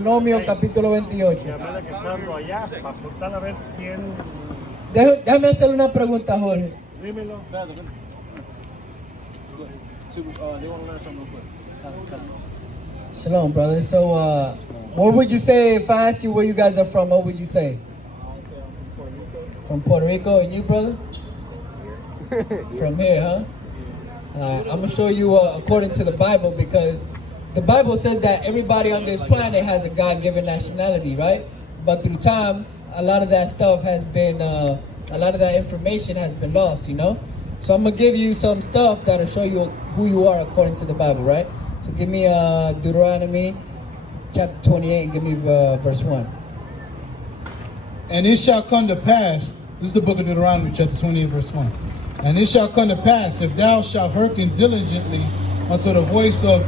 Deuteronomio capítulo 28. Allá, para apuntar a ver quién. Déjame hacerle una pregunta, Jorge. Dímelo. Shalom, brother. So, what would you say if I asked you where you guys are from? What would you say? From Puerto Rico. And you, brother? From here, huh? I'm going to show you according to the Bible, because the Bible says that everybody on this planet has a God-given nationality, right? But through time, a lot of that stuff has been, a lot of that information has been lost, you know? So I'm going to give you some stuff that'll show you who you are according to the Bible, right? So give me Deuteronomy chapter 28 and give me verse 1. And it shall come to pass, this is the book of Deuteronomy, chapter 28, verse 1. And it shall come to pass, if thou shalt hearken diligently unto the voice of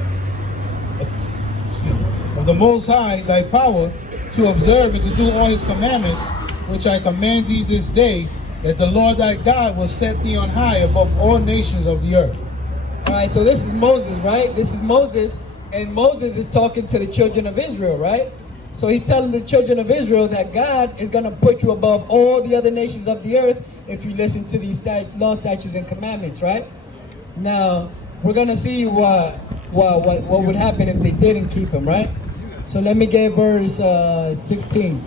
the Most High, thy power, to observe and to do all his commandments, which I command thee this day, that the Lord thy God will set thee on high above all nations of the earth. All right, so this is Moses, right? This is Moses, and Moses is talking to the children of Israel, right? So he's telling the children of Israel that God is going to put you above all the other nations of the earth if you listen to these law, statutes, and commandments, right? Now, we're going to see what would happen if they didn't keep them, right? So let me get verse 16.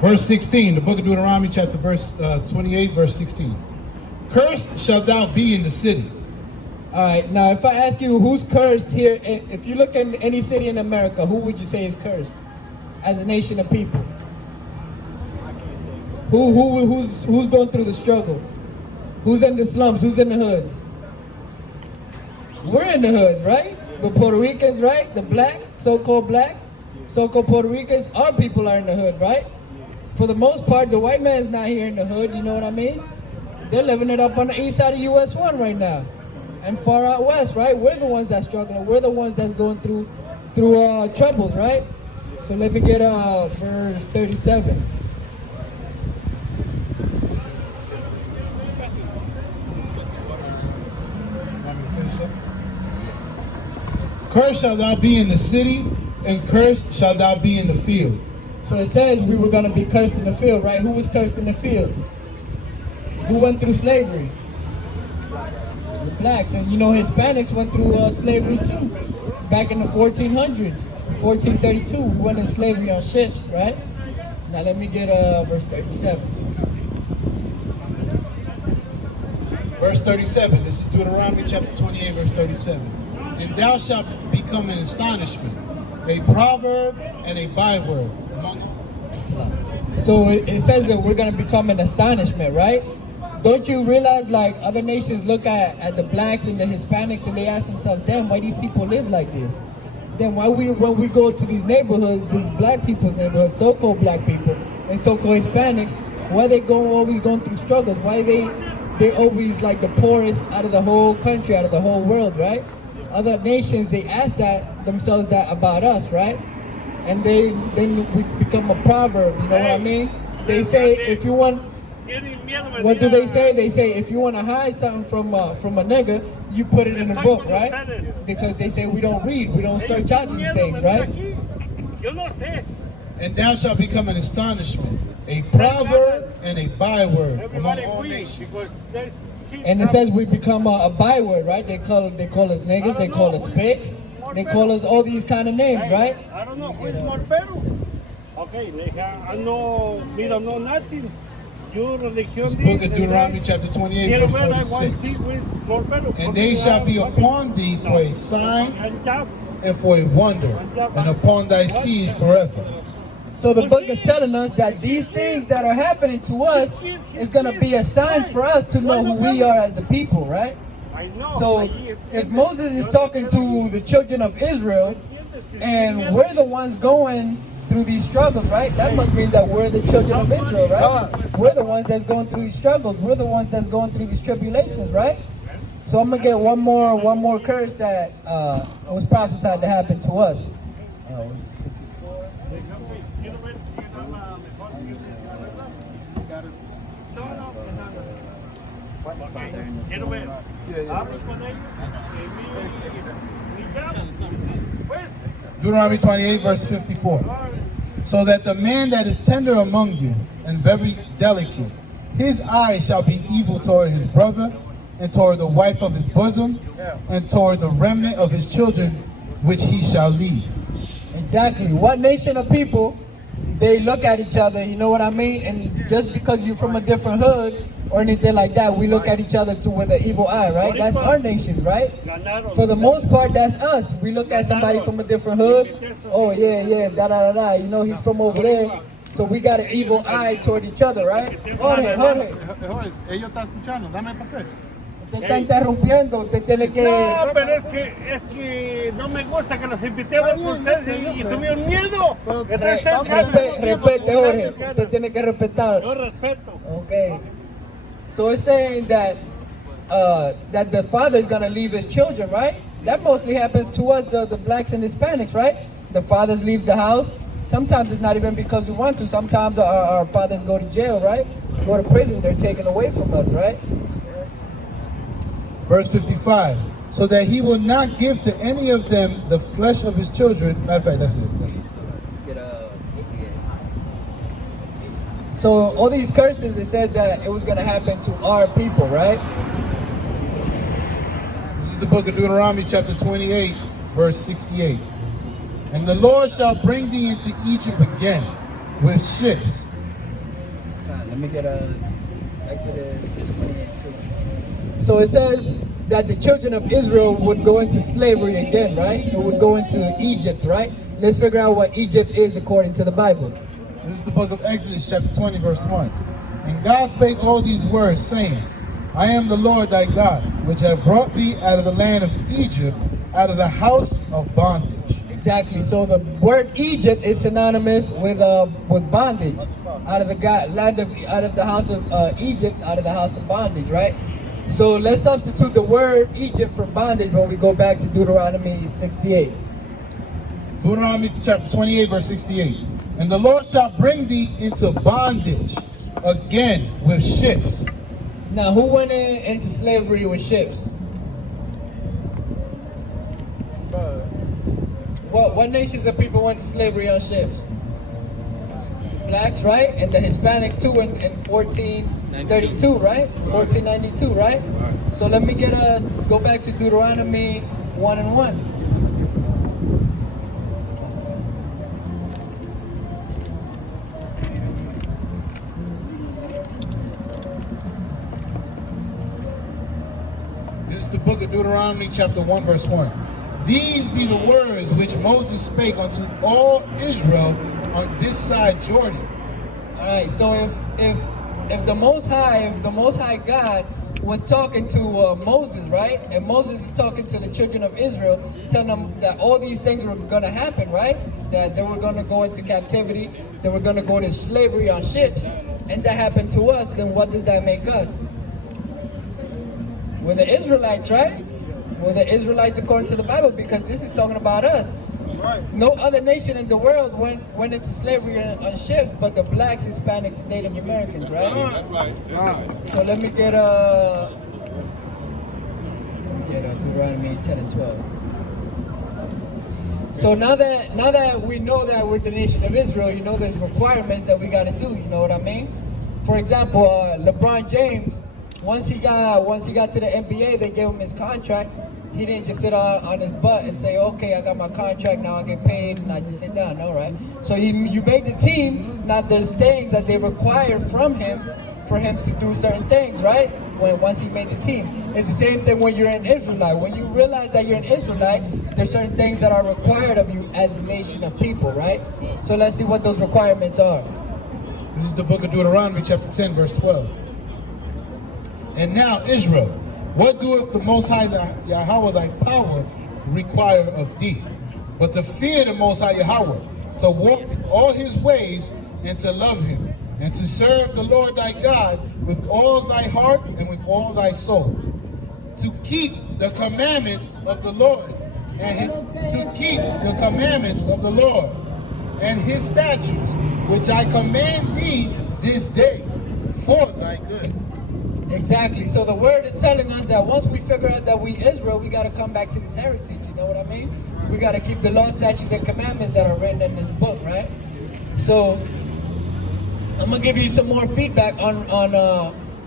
Verse 16, the book of Deuteronomy, chapter 28, verse 16. Cursed shalt thou be in the city. All right, now if I ask you who's cursed here, if you look in any city in America, who would you say is cursed as a nation of people? Who's going through the struggle? Who's in the slums? Who's in the hoods? We're in the hoods, right? The Puerto Ricans, right? The blacks, so-called Puerto Ricans, our people are in the hood, right? For the most part, the white man's not here in the hood, you know what I mean? They're living it up on the east side of US 1 right now. And far out west, right? We're the ones that's struggling. We're the ones that's going through troubles, right? So let me get verse 37. Cursed shalt thou be in the city, and cursed shalt thou be in the field. So it says we were going to be cursed in the field, right? Who was cursed in the field? Who went through slavery? The blacks. And you know Hispanics went through slavery too. Back in the 1400s, 1432, we went in slavery on ships, right? Now let me get verse 37. Verse 37, this is Deuteronomy chapter 28, verse 37. And thou shalt become an astonishment, a proverb and a byword among all. So it says that we're going to become an astonishment, right? Don't you realize, like, other nations look at the blacks and the Hispanics and they ask themselves, damn, why these people live like this? Then when we go to these neighborhoods, these black people's neighborhoods, so-called black people and so-called Hispanics, why they always going through struggles? Why they're always like the poorest out of the whole country, out of the whole world, right? Other nations, they ask themselves that about us, right? And then we become a proverb, you know what I mean? They say if you want, what do they say? They say if you want to hide something from a nigger, you put it in a book, right? Because they say we don't read, we don't search out these things, right? And thou shalt become an astonishment, a proverb and a byword among all nations. And it says we become a byword, right? They call us niggas, they call us pigs, they call us all these kind of names, right? I don't know who is more better. Okay, I know, we don't know nothing. This book of Deuteronomy chapter 28, verse 46. And they shall be upon thee for a sign and for a wonder, and upon thy seed forever. So the book is telling us that these things that are happening to us is going to be a sign for us to know who we are as a people, right? So if Moses is talking to the children of Israel and we're the ones going through these struggles, right? That must mean that we're the children of Israel, right? We're the ones that's going through these struggles. We're the ones that's going through these tribulations, right? So I'm going to get one more curse that was prophesied to happen to us. Quiero ver. Hablo con ellos. Pues, Deuteronomy 28, verse 54. So that the man that is tender among you and very delicate, his eye shall be evil toward his brother, and toward the wife of his bosom, and toward the remnant of his children, which he shall leave. Exactly. What nation of people, they look at each other, you know what I mean? And just because you're from a different hood or anything like that, we look at each other too with an evil eye, right? That's our nation, right? For the most part, that's us. We look at somebody from a different hood. Oh, yeah, da-da-da-da. You know, he's from over there. So we got an evil eye toward each other, right? Jorge. Ellos están escuchando, dame el papel. Usted está interrumpiendo, usted tiene que... No, pero es que no me gusta que los invitemos con ustedes y tuvieron miedo. Respete, Jorge. Usted tiene que respetar. Yo respeto. Okay. So it's saying that that the father is gonna leave his children, right? That mostly happens to us, the blacks and Hispanics, right? The fathers leave the house. Sometimes it's not even because we want to. Sometimes our fathers go to jail, right? Go to prison. They're taken away from us, right? Verse 55. So that he will not give to any of them the flesh of his children. Matter of fact, that's it. Get 68. So all these curses, it said that it was going to happen to our people, right? This is the book of Deuteronomy, chapter 28, verse 68. And the Lord shall bring thee into Egypt again with ships. Let me get Exodus 28 too. So it says that the children of Israel would go into slavery again, right? It would go into Egypt, right? Let's figure out what Egypt is according to the Bible. This is the book of Exodus, chapter 20, verse 1. And God spake all these words, saying, I am the Lord thy God, which have brought thee out of the land of Egypt, out of the house of bondage. Exactly. So the word Egypt is synonymous with bondage. Out of the house of Egypt, out of the house of bondage, right? So let's substitute the word Egypt for bondage when we go back to Deuteronomy 68. Deuteronomy chapter 28, verse 68. And the Lord shall bring thee into bondage again with ships. Now, who went into slavery with ships? What nations of people went to slavery on ships? Blacks, right? And the Hispanics too in 1432, right? 1492, right? So let me go back to Deuteronomy 1 and 1. This is the book of Deuteronomy, chapter 1, verse 1. These be the words which Moses spake unto all Israel on this side Jordan. All right. So if the Most High God was talking to Moses, right? And Moses is talking to the children of Israel, telling them that all these things were going to happen, right? That they were going to go into captivity, they were going to go into slavery on ships, and that happened to us. Then what does that make us? We're the Israelites, right? We're the Israelites according to the Bible, because this is talking about us. Right. No other nation in the world went into slavery on ships but the blacks, Hispanics, and Native Americans, right? That's right. So let me get Deuteronomy 10 and 12. So now that we know that we're the nation of Israel, you know there's requirements that we got to do. You know what I mean? For example, LeBron James, once he got to the NBA, they gave him his contract. He didn't just sit on his butt and say, okay, I got my contract, now I get paid, and I just sit down. No, right? So you made the team. Now there's things that they require from him for him to do certain things, right? Once he made the team. It's the same thing when you're an Israelite. When you realize that you're an Israelite, there's certain things that are required of you as a nation of people, right? So let's see what those requirements are. This is the book of Deuteronomy, chapter 10, verse 12. And now, Israel, what doeth the Most High Yahweh thy power require of thee? But to fear the Most High Yahweh, to walk in all his ways, and to love him, and to serve the Lord thy God with all thy heart and with all thy soul. To keep the commandments of the Lord, and his statutes, which I command thee this day, for thy good. Exactly. So the word is telling us that once we figure out that we Israel, we got to come back to this heritage. You know know what I mean? We got to keep the law, statutes, and commandments that are written in this book, right? So I'm gonna give you some more feedback on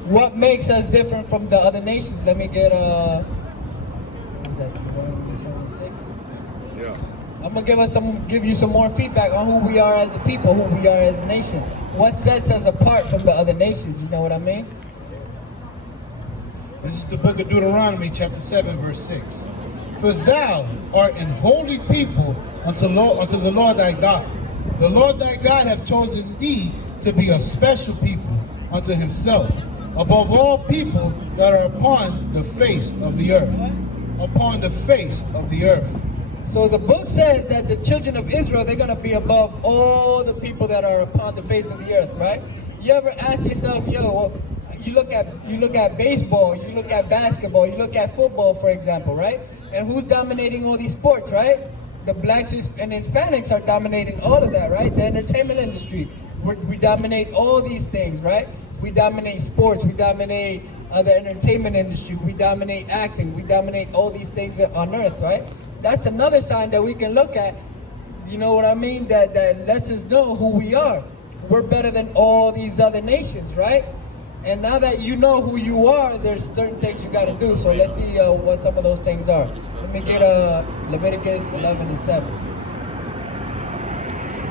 what makes us different from the other nations. Let me get is that 76? Yeah. I'm gonna give you some more feedback on who we are as a people, who we are as a nation. What sets us apart from the other nations? You know what I mean? This is the book of Deuteronomy, chapter 7, verse 6. For thou art an holy people unto the Lord thy God. The Lord thy God hath chosen thee to be a special people unto himself, above all people that are upon the face of the earth. Upon the face of the earth. So the book says that the children of Israel, they're going to be above all the people that are upon the face of the earth, right? You ever ask yourself, you look at baseball, you look at basketball, you look at football, for example, right? And who's dominating all these sports, right? The blacks and Hispanics are dominating all of that, right? The entertainment industry, we dominate all these things, right? We dominate sports, we dominate the entertainment industry, we dominate acting, we dominate all these things on earth, right? That's another sign that we can look at, you know what I mean, that lets us know who we are. We're better than all these other nations, right? And now that you know who you are, there's certain things you got to do. So let's see what some of those things are. Let me get Leviticus 11 and 7.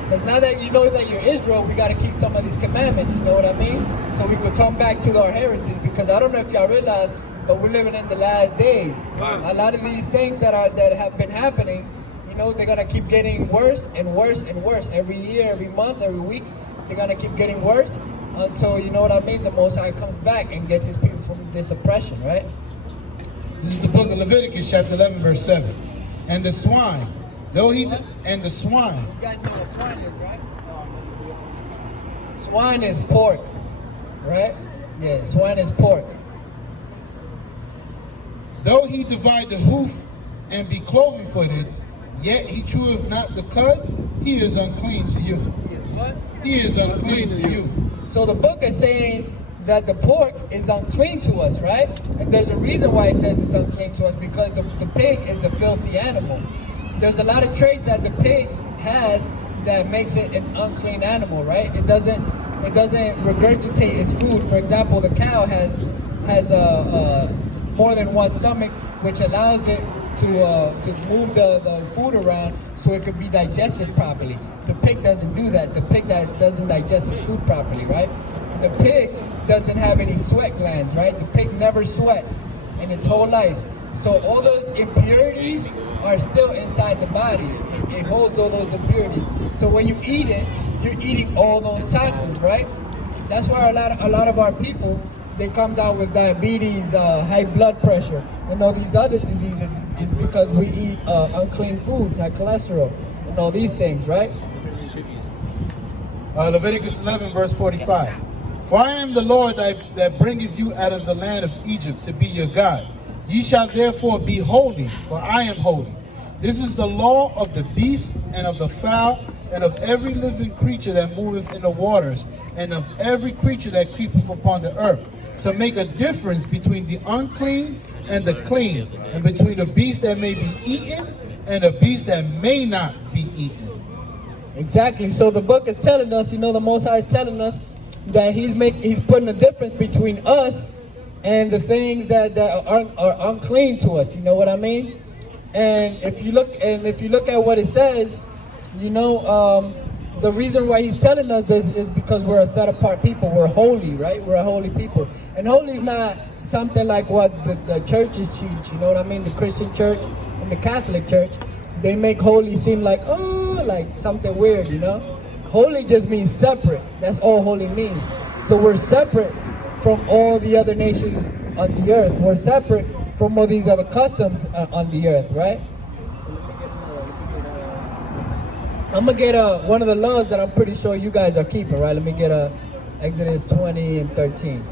Because now that you know that you're Israel, we got to keep some of these commandments, you know what I mean? So we could come back to our heritage. Because I don't know if y'all realize, but we're living in the last days. A lot of these things that have been happening, you know, they're going to keep getting worse and worse and worse. Every year, every month, every week, they're going to keep getting worse until, you know what I mean, the Most High comes back and gets his people from this oppression, right? This is the book of Leviticus, chapter 11, verse 7. And the swine, and the swine. You guys know what swine is, right? Swine is pork, right? Yeah, swine is pork. Though he divide the hoof and be cloven-footed, yet he cheweth not the cud, he is unclean to you. He is what? He is unclean to you. So the book is saying that the pork is unclean to us, right? And there's a reason why it says it's unclean to us, because the pig is a filthy animal. There's a lot of traits that the pig has that makes it an unclean animal, right? It doesn't regurgitate its food. For example, the cow has more than one stomach, which allows it to move the food around so it could be digested properly. The pig doesn't do that. The pig that doesn't digest its food properly, right? The pig doesn't have any sweat glands, right? The pig never sweats in its whole life. So all those impurities are still inside the body. It holds all those impurities. So when you eat it, you're eating all those toxins, right? That's why a lot of our people, they come down with diabetes, high blood pressure, and all these other diseases is because we eat unclean foods, high cholesterol, and all these things, right? Leviticus 11, verse 45. For I am the Lord that bringeth you out of the land of Egypt to be your God. Ye shall therefore be holy, for I am holy. This is the law of the beast and of the fowl and of every living creature that moveth in the waters and of every creature that creepeth upon the earth, to make a difference between the unclean and the clean, and between the beast that may be eaten and the beast that may not be eaten. Exactly. So the book is telling us, you know, the Most High is telling us that he's putting a difference between us and the things that are unclean to us. You know what I mean? And if you look at what it says, you know, the reason why he's telling us this is because we're a set apart people. We're holy, right? We're a holy people. And holy is not something like what the churches teach. You know what I mean? The Christian church and the Catholic church, they make holy seem like, oh, like something weird, you know? Holy just means separate. That's all holy means. So we're separate from all the other nations on the earth. We're separate from all these other customs on the earth, right? I'm gonna get one of the laws that I'm pretty sure you guys are keeping, right? Let me get Exodus 20 and 13.